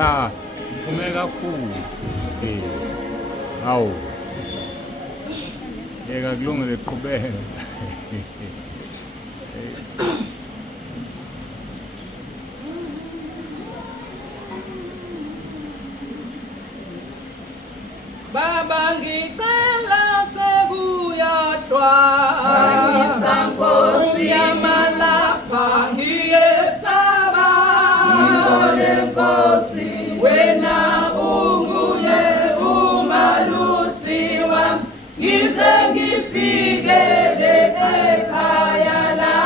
Cha ngiphume kakhulu hawu yeka kulungile qhubeka Baba ngicela sekuyahlwa Ngisankosi yamalapha ngiyesaba Ngibone Nkosi wena unguye umalusi wami ngize ngifikele ekhaya la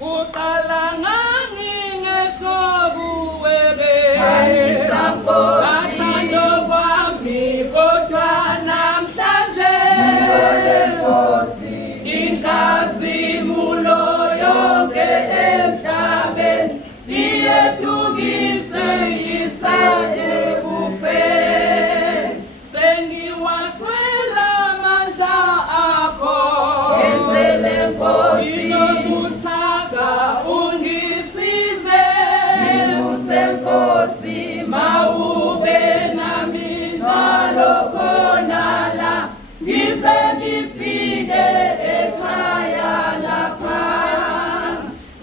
uqala ngangingesho kuweke Ngisankosi athando kwami kodwa namhlanje Ngibone Nkosi inkazimulo yonke emhlabeni iyedukise yisa ekufeni sengiwaswela amandla akho Yenzele Nkosi inobuthaka ungisize Ngibuse Nkosi mawube nami njalo khona la ngize ngifike ekhaya lapha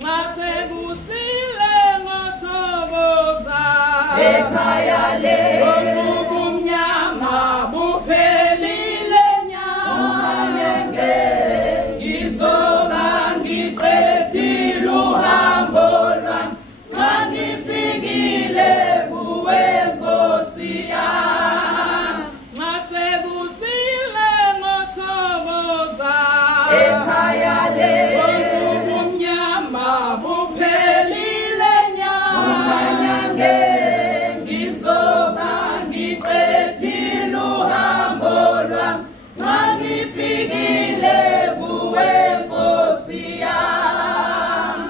nxa sekusile ngothokoza Ekhaya le ubumnyama buphelile nya Unganyenge ngizoba ngiqedile uhambo lwami xa ngifikile kuwe Nkosi yami nxa sekusile ngothokoza Ekhaya le ubumnyama buphelile nya Unganyenge ngizoba ngiqedile uhambo lwami xa ngifikile kuwe Nkosi yami